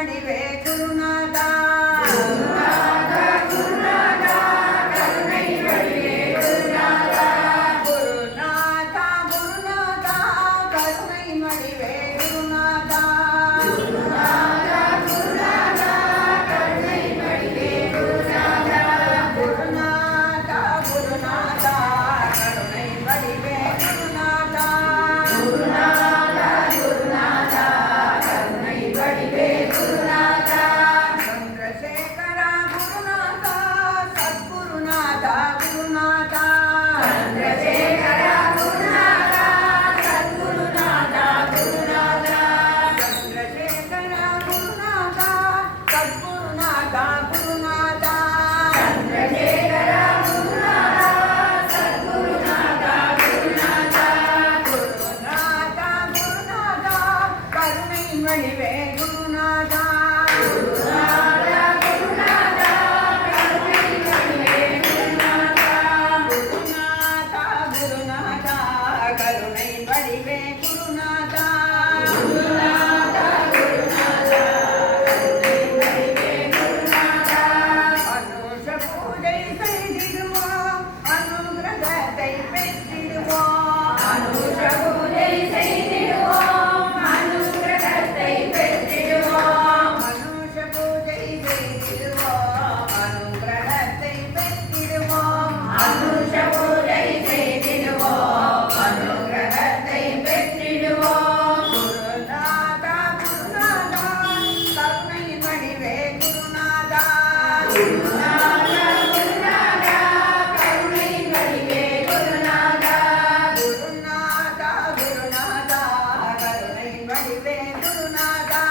வடிவே குருநாதா வடிவே குருநாதா கருணை வடிவே குருநாதா அனுஷ பூஜை செய்திடுவோம் அனுகிரகத்தை பெற்றிடுவோம் அனுஷ பூஜை செய்திடுவோம் அனுகிரகத்தை பெற்றிடுவோம் அனுஷ பூஜை செய்திடுவோம் அனுகிரகத்தை பெற்றிடுவோம் அனுஷ பூஜை செய்திடுவோம் அனுகிரகத்தை பெற்றிடுவோம் குருநாதா குருநாதா கருணையின் வடிவே குருநாதா குருநாதா குருநாதா கருணையின் வடிவே குருநாதா குருநாதா குருநாதா கருணையின் வடிவே குருநாதா